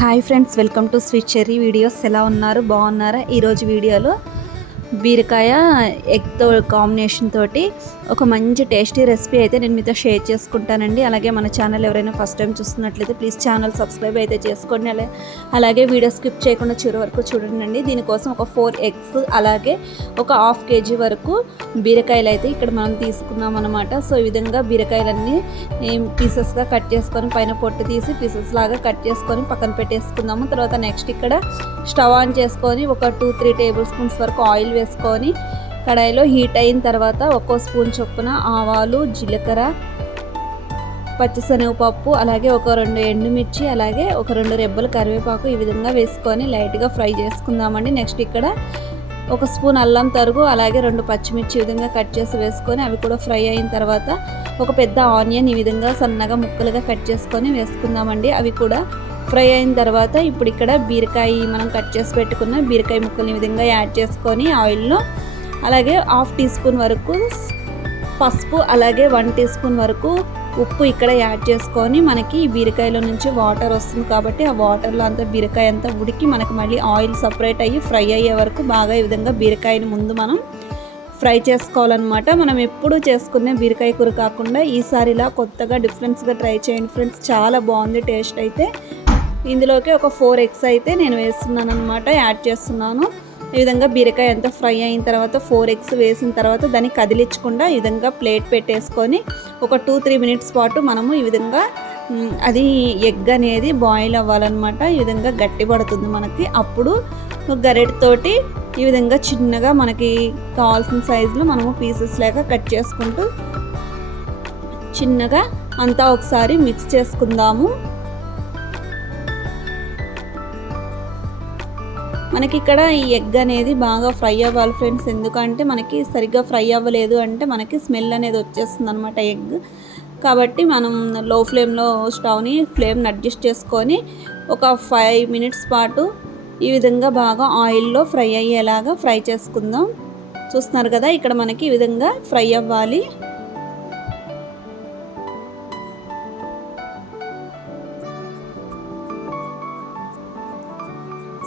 Hi friends welcome to sweet cherry videos. ఎలా ఉన్నారు? బాగున్నారా? ఈరోజు వీడియోలో బీరకాయ ఎగ్తో కాంబినేషన్ తోటి ఒక మంచి టేస్టీ రెసిపీ అయితే నేను మీతో షేర్ చేసుకుంటానండి. అలాగే మన ఛానల్ ఎవరైనా ఫస్ట్ టైం చూస్తున్నట్లయితే ప్లీజ్ ఛానల్ సబ్స్క్రైబ్ అయితే చేసుకోండి. అలా అలాగే వీడియో స్కిప్ చేయకుండా చివరి వరకు చూడండి. దీనికోసం ఒక ఫోర్ ఎగ్స్ అలాగే ఒక హాఫ్ కేజీ వరకు బీరకాయలు అయితే ఇక్కడ మనం తీసుకున్నాం అనమాట సో ఈ విధంగా బీరకాయలన్నీ పీసెస్గా కట్ చేసుకొని పైన పొట్టు తీసి పీసెస్ లాగా కట్ చేసుకొని పక్కన పెట్టేసుకుందాము. తర్వాత నెక్స్ట్ ఇక్కడ స్టవ్ ఆన్ చేసుకొని ఒక టూ త్రీ టేబుల్ స్పూన్స్ వరకు ఆయిల్ వేసుకొని కడాయిలో హీట్ అయిన తర్వాత ఒక్కో స్పూన్ చొప్పున ఆవాలు జీలకర్ర పచ్చిశనగపప్పు అలాగే ఒక రెండు ఎండుమిర్చి అలాగే ఒక రెండు రెబ్బలు కరివేపాకు ఈ విధంగా వేసుకొని లైట్గా ఫ్రై చేసుకుందామండి. నెక్స్ట్ ఇక్కడ ఒక స్పూన్ అల్లం తరుగు అలాగే రెండు పచ్చిమిర్చి ఈ విధంగా కట్ చేసి వేసుకొని అవి కూడా ఫ్రై అయిన తర్వాత ఒక పెద్ద ఆనియన్ ఈ విధంగా సన్నగా ముక్కలుగా కట్ చేసుకొని వేసుకుందామండి. అవి కూడా ఫ్రై అయిన తర్వాత ఇప్పుడు ఇక్కడ బీరకాయ మనం కట్ చేసి పెట్టుకున్న బీరకాయ ముక్కల్ని ఈ విధంగా యాడ్ చేసుకొని ఆయిల్లో అలాగే హాఫ్ టీ స్పూన్ వరకు పసుపు అలాగే వన్ టీ స్పూన్ వరకు ఉప్పు ఇక్కడ యాడ్ చేసుకొని మనకి ఈ బీరకాయలో నుంచి వాటర్ వస్తుంది కాబట్టి ఆ వాటర్లో అంతా బీరకాయ అంతా ఉడికి మనకి మళ్ళీ ఆయిల్ సపరేట్ అయ్యి ఫ్రై అయ్యే వరకు బాగా ఈ విధంగా బీరకాయని ముందు మనం ఫ్రై చేసుకోవాలన్నమాట. మనం ఎప్పుడు చేసుకునే బీరకాయ కూర కాకుండా ఈసారి ఇలా కొత్తగా డిఫరెన్స్గా ట్రై చేయండి. ఫ్రెండ్స్ చాలా బాగుంది టేస్ట్ అయితే. ఇందులోకి ఒక ఫోర్ ఎగ్స్ అయితే నేను వేస్తున్నాను అనమాట యాడ్ చేస్తున్నాను. ఈ విధంగా బీరకాయ అంతా ఫ్రై అయిన తర్వాత ఫోర్ ఎగ్స్ వేసిన తర్వాత దాన్ని కదిలించకుండా ఈ విధంగా ప్లేట్ పెట్టేసుకొని ఒక టూ త్రీ మినిట్స్ పాటు మనము ఈ విధంగా అది ఎగ్ అనేది బాయిల్ అవ్వాలన్నమాట. ఈ విధంగా గట్టి పడుతుంది మనకి. అప్పుడు గరెటతోటి ఈ విధంగా చిన్నగా మనకి కావాల్సిన సైజులో మనము పీసెస్ లేక కట్ చేసుకుంటూ చిన్నగా అంతా ఒకసారి మిక్స్ చేసుకుందాము. మనకి ఇక్కడ ఈ ఎగ్ అనేది బాగా ఫ్రై అవ్వాలి ఫ్రెండ్స్. ఎందుకంటే మనకి సరిగ్గా ఫ్రై అవ్వలేదు అంటే మనకి స్మెల్ అనేది వచ్చేస్తుంది అనమాట ఎగ్. కాబట్టి మనం లో ఫ్లేమ్లో స్టవ్ని ఫ్లేమ్ని అడ్జస్ట్ చేసుకొని ఒక ఫైవ్ మినిట్స్ పాటు ఈ విధంగా బాగా ఆయిల్లో ఫ్రై అయ్యేలాగా ఫ్రై చేసుకుందాం. చూస్తున్నారు కదా ఇక్కడ మనకి ఈ విధంగా ఫ్రై అవ్వాలి.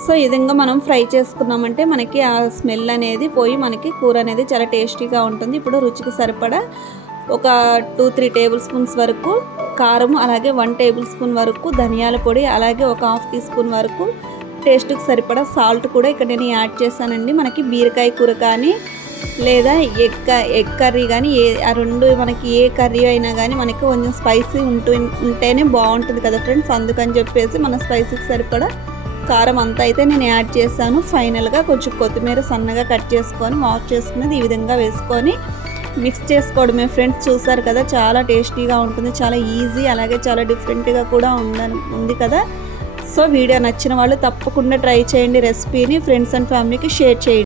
సో ఈ విధంగా మనం ఫ్రై చేసుకున్నామంటే మనకి ఆ స్మెల్ అనేది పోయి మనకి కూర అనేది చాలా టేస్టీగా ఉంటుంది. ఇప్పుడు రుచికి సరిపడా ఒక టూ త్రీ టేబుల్ స్పూన్స్ వరకు కారం అలాగే వన్ టేబుల్ స్పూన్ వరకు ధనియాల పొడి అలాగే ఒక హాఫ్ టీ స్పూన్ వరకు టేస్ట్కి సరిపడా సాల్ట్ కూడా ఇక్కడ నేను యాడ్ చేశానండి. మనకి బీరకాయ కూర కానీ లేదా ఎగ్ ఎగ్ కర్రీ కానీ ఏ ఆ రెండు మనకి ఏ కర్రీ అయినా కానీ మనకి కొంచెం స్పైసీ ఉంటూ ఉంటేనే బాగుంటుంది కదా ఫ్రెండ్స్. అందుకని చెప్పేసి మన స్పైసీకి సరిపడా కారం అంతా అయితే నేను యాడ్ చేశాను. ఫైనల్గా కొంచెం కొత్తిమీర సన్నగా కట్ చేసుకొని వాష్ చేసుకునేది ఈ విధంగా వేసుకొని మిక్స్ చేసుకోవడమే. ఫ్రెండ్స్ చూసారు కదా చాలా టేస్టీగా ఉంటుంది చాలా ఈజీ అలాగే చాలా డిఫరెంట్గా కూడా ఉందని ఉంది కదా. సో వీడియో నచ్చిన వాళ్ళు తప్పకుండా ట్రై చేయండి రెసిపీని. ఫ్రెండ్స్ అండ్ ఫ్యామిలీకి షేర్ చేయండి.